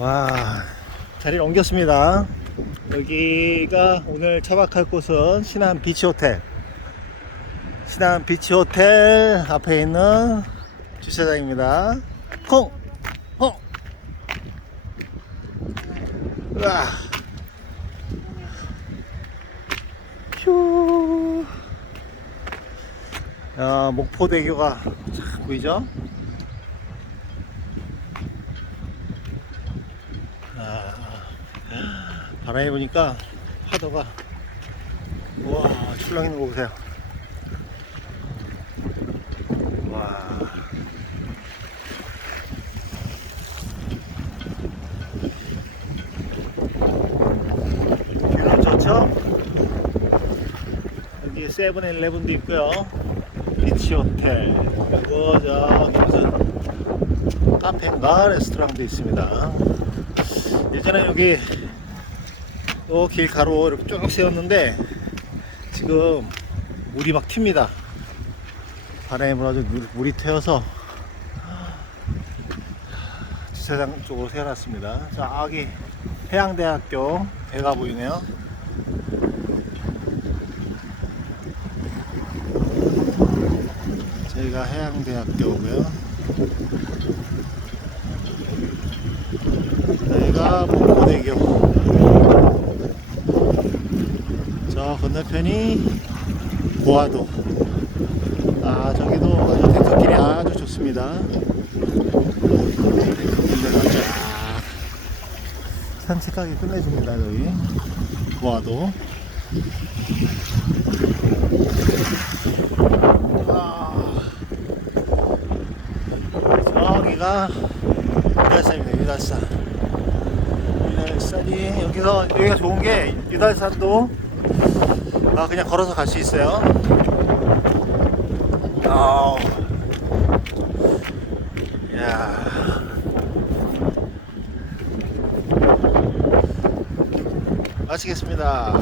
와, 자리를 옮겼습니다. 여기가 오늘 차박할 곳은 신안 비치 호텔. 신안 비치 호텔 앞에 있는 주차장입니다. 콩! 콩! 우와. 휴. 야, 목포대교가 쫙 보이죠? 아, 바람이 부니까 파도가 우와 출렁이는 거 보세요. 와. 뷰는 좋죠? 여기 세븐일레븐도 있고요. 비치 호텔. 그리고 저기 무슨 카페인가 레스토랑도 있습니다 예전에 여기 또 길 가로 이렇게 쭉 세웠는데 지금 물이 막 튑니다. 바람이 불어서 물, 물이 튀어서 주차장 쪽으로 세워놨습니다. 저기 해양대학교 배가 보이네요. 저희가 해양대학교고요. 여기가 목포대교. 저 건너편이 고화도. 아, 저기도 아주 데크길이 아주 좋습니다. 산책하기 끝내줍니다, 여기. 고화도. 아, 저기가 유달산입니다, 유달산. 유달산이 여기서 여기가 좋은 게 유달산도 아 그냥 걸어서 갈 수 있어요. 아우. 야. 마치겠습니다.